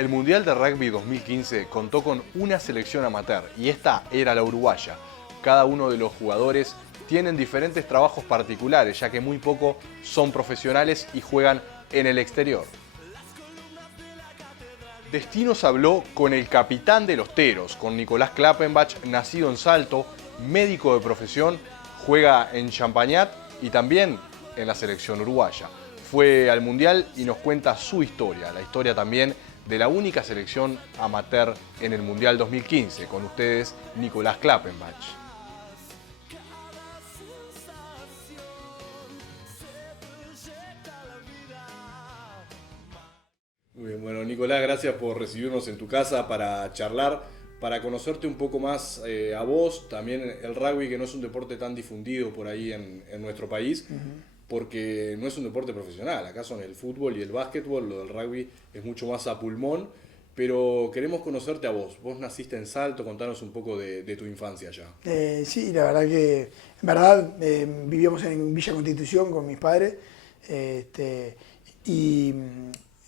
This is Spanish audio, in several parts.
El Mundial de Rugby 2015 contó con una selección amateur y esta era la uruguaya. Cada uno de los jugadores tienen diferentes trabajos particulares, ya que muy poco son profesionales y juegan en el exterior. Destinos habló con el capitán de los Teros, con Nicolás Klappenbach, nacido en Salto, médico de profesión, juega en Champagnat y también en la selección uruguaya. Fue al Mundial y nos cuenta su historia, la historia también de la única selección amateur en el Mundial 2015. Con ustedes, Nicolás Klappenbach. Muy bien, bueno, Nicolás, gracias por recibirnos en tu casa para charlar, para conocerte un poco más a vos, también el rugby, que no es un deporte tan difundido por ahí en nuestro país, porque no es un deporte profesional. Acá son el fútbol y el básquetbol, lo del rugby es mucho más a pulmón, pero queremos conocerte a vos. Vos naciste en Salto, contanos un poco de tu infancia allá. Sí, la verdad que, en verdad, vivíamos en Villa Constitución con mis padres, y,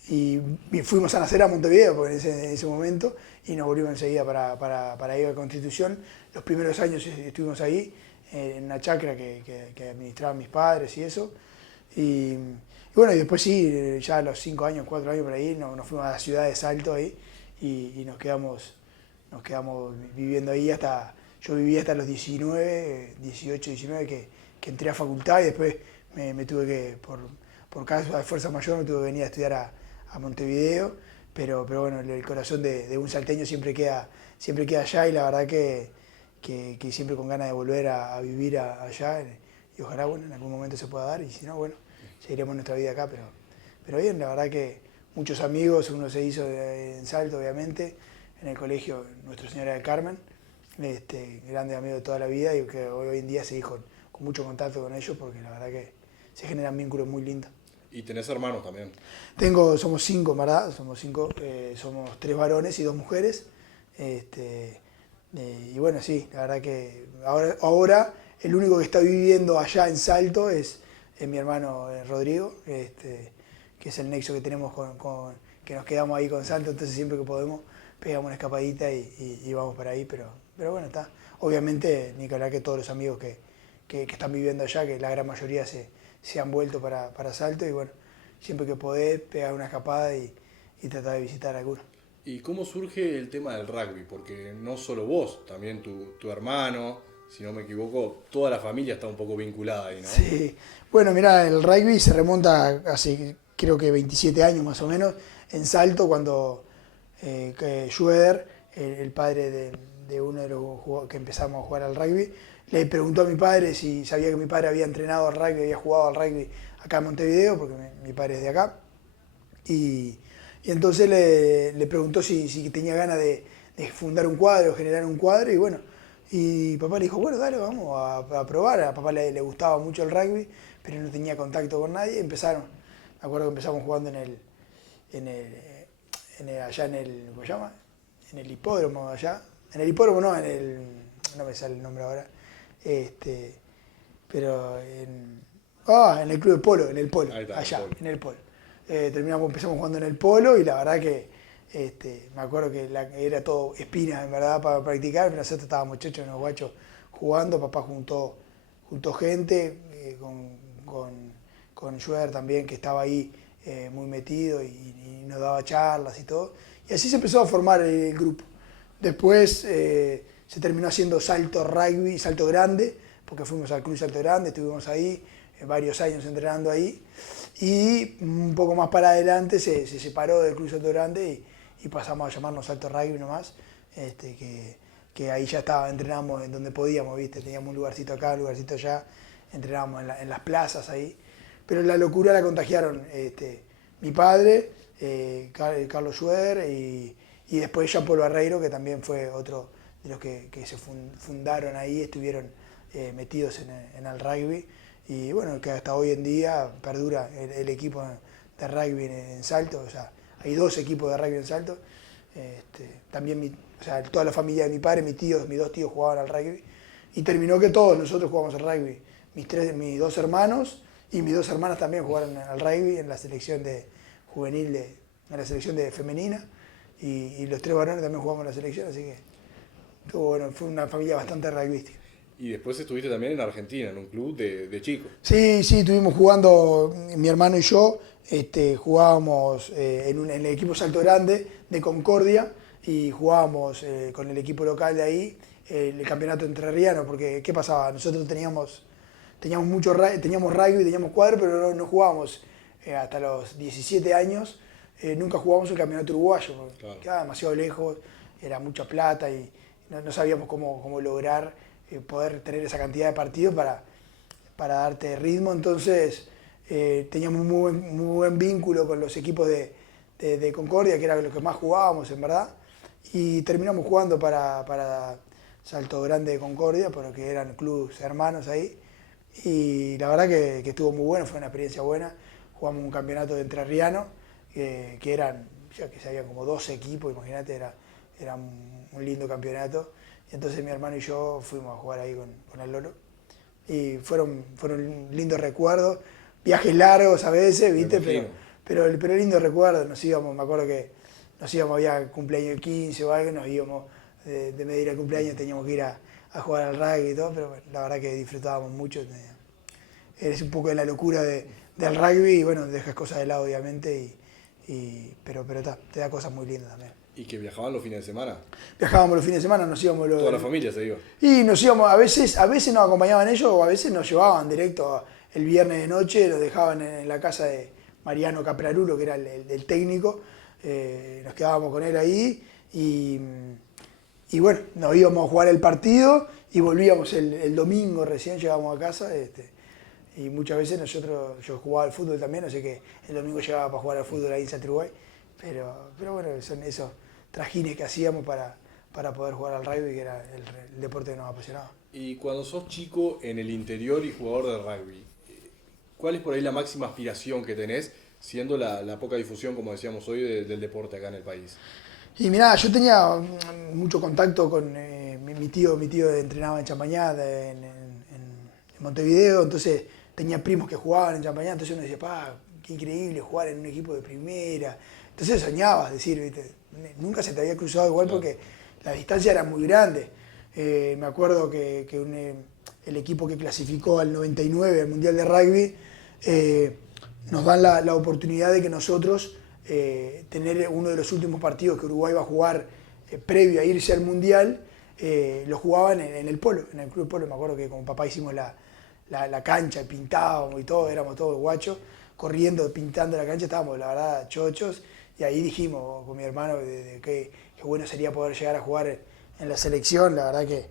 y fuimos a nacer a Montevideo porque en ese momento, y nos volvimos enseguida para ir a Constitución. Los primeros años estuvimos ahí, en una chacra que administraban mis padres y eso. Y bueno, y después sí, ya a los 5 años, 4 años por ahí, nos fuimos a la ciudad de Salto ahí y nos quedamos viviendo ahí hasta, yo viví hasta los 19, 18, 19 que entré a facultad y después me tuve que, por caso de fuerza mayor, me tuve que venir a estudiar a Montevideo, pero bueno, el corazón de un salteño siempre queda allá y la verdad que siempre con ganas de volver a vivir allá y ojalá, bueno, en algún momento se pueda dar y si no, bueno, seguiremos nuestra vida acá, pero bien, la verdad que muchos amigos, uno se hizo en Salto, obviamente, en el colegio Nuestra Señora del Carmen, grandes amigos de toda la vida y que hoy en día seguís con mucho contacto con ellos porque la verdad que se generan vínculos muy lindos. Y tenés hermanos también. Somos 5, ¿verdad? Somos 5, somos 3 varones y 2 mujeres. Y bueno, sí, la verdad que ahora el único que está viviendo allá en Salto es mi hermano Rodrigo, que es el nexo que tenemos que nos quedamos ahí con Salto, entonces siempre que podemos pegamos una escapadita y vamos para ahí, pero bueno, está. Obviamente, Nicolás, que todos los amigos que están viviendo allá, que la gran mayoría se han vuelto para Salto y bueno, siempre que podés pegar una escapada y tratar de visitar alguno. ¿Y cómo surge el tema del rugby? Porque no solo vos, también tu hermano, si no me equivoco, toda la familia está un poco vinculada ahí, ¿no? Sí, bueno, mirá, el rugby se remonta hace creo que 27 años más o menos, en Salto, cuando Schroeder, el padre de uno de los jugadores que empezamos a jugar al rugby, le preguntó a mi padre si sabía que mi padre había entrenado al rugby, había jugado al rugby acá en Montevideo, porque mi padre es de acá. Y entonces le preguntó si tenía ganas de fundar un cuadro, generar un cuadro, y bueno, y papá le dijo, bueno, dale, vamos a probar. A papá le gustaba mucho el rugby, pero no tenía contacto con nadie. Empezaron, me acuerdo que empezamos jugando allá en el, ¿cómo se llama? En el hipódromo allá. En el hipódromo no, no me sale el nombre ahora. Pero en el club de polo, en el polo, Ahí está, allá, el polo. en el polo. Empezamos jugando en el polo y la verdad que me acuerdo que era todo espinas en verdad para practicar, pero nosotros estábamos muchachos, unos guachos jugando, papá juntó gente con Schroeder también que estaba ahí muy metido y nos daba charlas y todo. Y así se empezó a formar el grupo. Después se terminó haciendo Salto Rugby, Salto Grande, porque fuimos al Club Salto Grande, estuvimos ahí varios años entrenando ahí. Y un poco más para adelante se separó del Club Salto Grande y pasamos a llamarnos Salto Rugby nomás, que ahí ya entrenábamos en donde podíamos, ¿viste? Teníamos un lugarcito acá, un lugarcito allá, entrenábamos en las plazas ahí. Pero la locura la contagiaron mi padre, Carlos Schroeder, y después Jean Paul Barreiro, que también fue otro de los que se fundaron ahí, estuvieron metidos en el rugby. Y bueno, que hasta hoy en día perdura el equipo de rugby en Salto, o sea, hay 2 equipos de rugby en Salto. También toda la familia de mi padre, mis 2 tíos jugaban al rugby. Y terminó que todos nosotros jugamos al rugby. Mis 2 hermanos y mis 2 hermanas también jugaron al rugby en la selección de juvenil, en la selección de femenina. y los 3 varones también jugamos en la selección, así que estuvo bueno, fue una familia bastante rugbyística. Y después estuviste también en Argentina, en un club de chicos. Sí, estuvimos jugando, mi hermano y yo, jugábamos en el equipo Salto Grande de Concordia y jugábamos con el equipo local de ahí el campeonato entrerriano, porque ¿qué pasaba? Nosotros teníamos rugby, teníamos cuadro, pero no jugábamos hasta los 17 años, nunca jugábamos el campeonato uruguayo, porque Claro. quedaba demasiado lejos, era mucha plata y no sabíamos cómo lograr poder tener esa cantidad de partidos para darte ritmo. Entonces teníamos un muy buen vínculo con los equipos de Concordia, que era lo que más jugábamos en verdad, y terminamos jugando para Salto Grande de Concordia, porque eran clubes hermanos ahí, y la verdad que estuvo muy bueno, fue una experiencia buena. Jugamos un campeonato de entrerriano, que eran, ya que se habían como 12 equipos, imagínate, era un lindo campeonato. Y entonces mi hermano y yo fuimos a jugar ahí con el Lolo. Y fueron lindos recuerdos, viajes largos a veces, ¿viste? Pero lindos recuerdos. Nos íbamos, me acuerdo que nos íbamos, había cumpleaños 15 o algo, nos íbamos de medir el cumpleaños, teníamos que ir a jugar al rugby y todo, pero bueno, la verdad que disfrutábamos mucho. Eres un poco de la locura del rugby y bueno, dejas cosas de lado obviamente, pero te da cosas muy lindas también. ¿Y que viajaban los fines de semana? Viajábamos los fines de semana, nos íbamos... Toda la familia se iba. Y nos íbamos, a veces nos acompañaban ellos o a veces nos llevaban directo el viernes de noche, nos dejaban en la casa de Mariano Caprarulo, que era el técnico, nos quedábamos con él ahí y bueno, nos íbamos a jugar el partido y volvíamos el domingo recién, llegábamos a casa. Y muchas veces yo jugaba al fútbol también, así que el domingo llegaba para jugar al fútbol ahí en Salto-Uruguay. Pero bueno, son esos trajines que hacíamos para poder jugar al rugby, que era el deporte que nos apasionaba. Y cuando sos chico en el interior y jugador de rugby, ¿cuál es por ahí la máxima aspiración que tenés, siendo la poca difusión, como decíamos hoy, del deporte acá en el país? Y mirá, yo tenía mucho contacto con mi tío entrenaba en Champañá, en Montevideo, entonces tenía primos que jugaban en Champañá, entonces uno decía, qué increíble jugar en un equipo de primera. Entonces soñabas, decir, ¿viste? Nunca se te había cruzado igual porque la distancia era muy grande. Me acuerdo que el equipo que clasificó al 99 al Mundial de Rugby nos dan la oportunidad de que nosotros tener uno de los últimos partidos que Uruguay va a jugar previo a irse al Mundial, lo jugaban en el Polo, en el Club Polo. Me acuerdo que con papá hicimos la cancha, pintábamos y todo, éramos todos guachos, corriendo, pintando la cancha, estábamos la verdad chochos. Y ahí dijimos con mi hermano que bueno sería poder llegar a jugar en la selección. La verdad que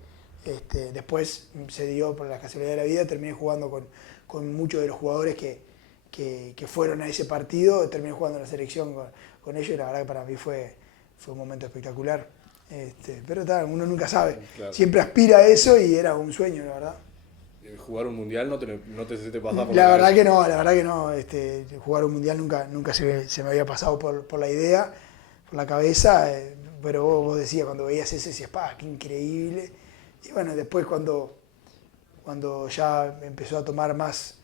después se dio por la casualidad de la vida, terminé jugando con muchos de los jugadores que fueron a ese partido, terminé jugando en la selección con ellos y la verdad que para mí fue un momento espectacular. Pero uno nunca sabe, claro. Siempre aspira a eso y era un sueño, la verdad. ¿Jugar un mundial no te pasaba por la verdad que no, jugar un mundial nunca se me había pasado por la idea, por la cabeza, pero vos decías, cuando veías ese, decías, qué increíble. Y bueno, después cuando ya empezó a tomar más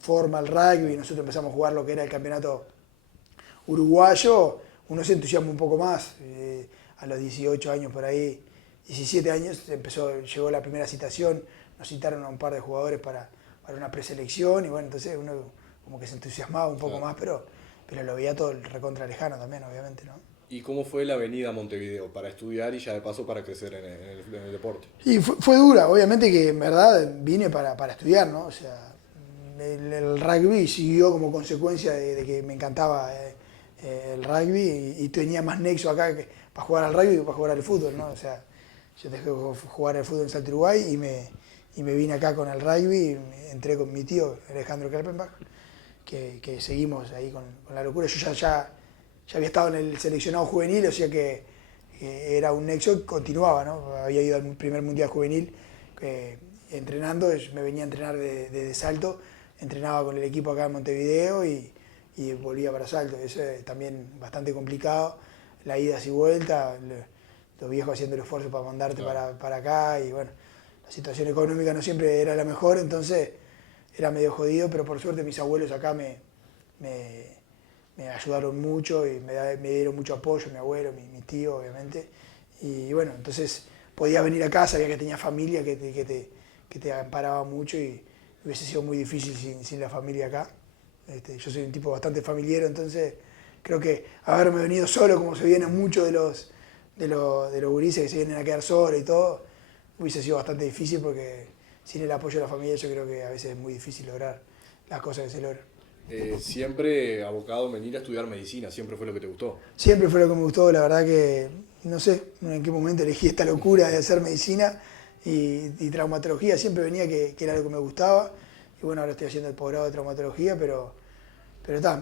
forma el rugby y nosotros empezamos a jugar lo que era el campeonato uruguayo, uno se entusiasma un poco más. A los 18 años por ahí, 17 años, llegó la primera citación. Nos citaron a un par de jugadores para una preselección y bueno, entonces uno como que se entusiasmaba un poco más, pero lo veía todo el recontra lejano también, obviamente, ¿no? ¿Y cómo fue la venida a Montevideo para estudiar y ya de paso para crecer en el deporte? Y fue dura, obviamente que en verdad vine para estudiar, ¿no? O sea, el rugby siguió como consecuencia de que me encantaba el rugby y tenía más nexo acá para jugar al rugby que para jugar al fútbol, ¿no? O sea, yo dejé de jugar al fútbol en Salto Uruguay y me vine acá con el rugby, entré con mi tío Alejandro Kerpenbach, que seguimos ahí con la locura. Yo ya había estado en el seleccionado juvenil, o sea que era un nexo que continuaba, ¿no? Había ido al primer mundial juvenil entrenando, me venía a entrenar de Salto, entrenaba con el equipo acá en Montevideo y volvía para Salto. Eso es también bastante complicado, la ida y vuelta, los viejos haciendo el esfuerzo para mandarte para acá y bueno. La situación económica no siempre era la mejor, entonces era medio jodido, pero por suerte mis abuelos acá me me ayudaron mucho y me dieron mucho apoyo, mi abuelo, mi tío, obviamente. Y bueno, entonces podía venir acá, sabía que tenía familia que te amparaba mucho y hubiese sido muy difícil sin la familia acá. Yo soy un tipo bastante familiero, entonces creo que haberme venido solo, como se vienen muchos de los gurises que se vienen a quedar solos y todo, hubiese sido bastante difícil porque sin el apoyo de la familia yo creo que a veces es muy difícil lograr las cosas que se logran. Siempre abocado a venir a estudiar medicina, siempre fue lo que te gustó. Siempre fue lo que me gustó, la verdad que no sé en qué momento elegí esta locura de hacer medicina y traumatología, siempre venía que era lo que me gustaba. Y bueno, ahora estoy haciendo el posgrado de traumatología, pero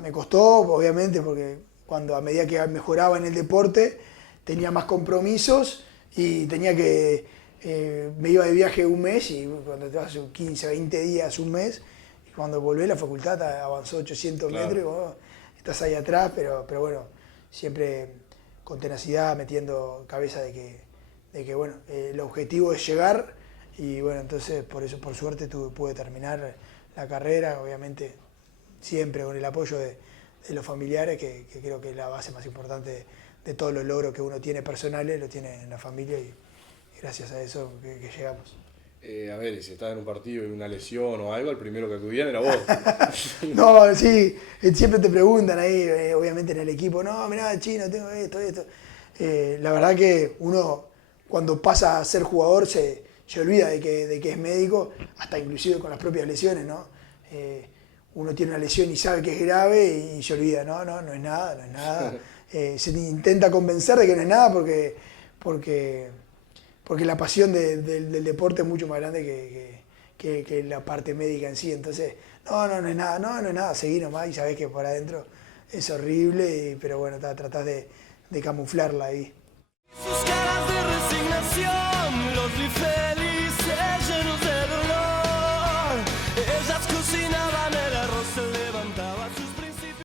me costó, obviamente, porque a medida que mejoraba en el deporte, tenía más compromisos y tenía que, me iba de viaje un mes y cuando te vas 15, 20 días, un mes, y cuando volví a la facultad avanzó 800 Claro. metros y vos estás ahí atrás, pero bueno, siempre con tenacidad, metiendo cabeza de que bueno, el objetivo es llegar y bueno, entonces por eso, por suerte, pude terminar la carrera, obviamente siempre con el apoyo de los familiares, que creo que es la base más importante de todos los logros que uno tiene personales, lo tiene en la familia y gracias a eso que llegamos. A ver, si estabas en un partido y una lesión o algo, el primero que acudían era vos. No, sí, siempre te preguntan ahí, obviamente en el equipo, no, mirá, Chino, tengo esto. La verdad que uno cuando pasa a ser jugador se olvida de que es médico, hasta inclusive con las propias lesiones, ¿no? Uno tiene una lesión y sabe que es grave y se olvida, no es nada. Se intenta convencer de que no es nada porque la pasión del deporte es mucho más grande que la parte médica en sí. Entonces, no es nada, seguí nomás y sabés que por adentro es horrible, pero bueno, tratás de camuflarla ahí.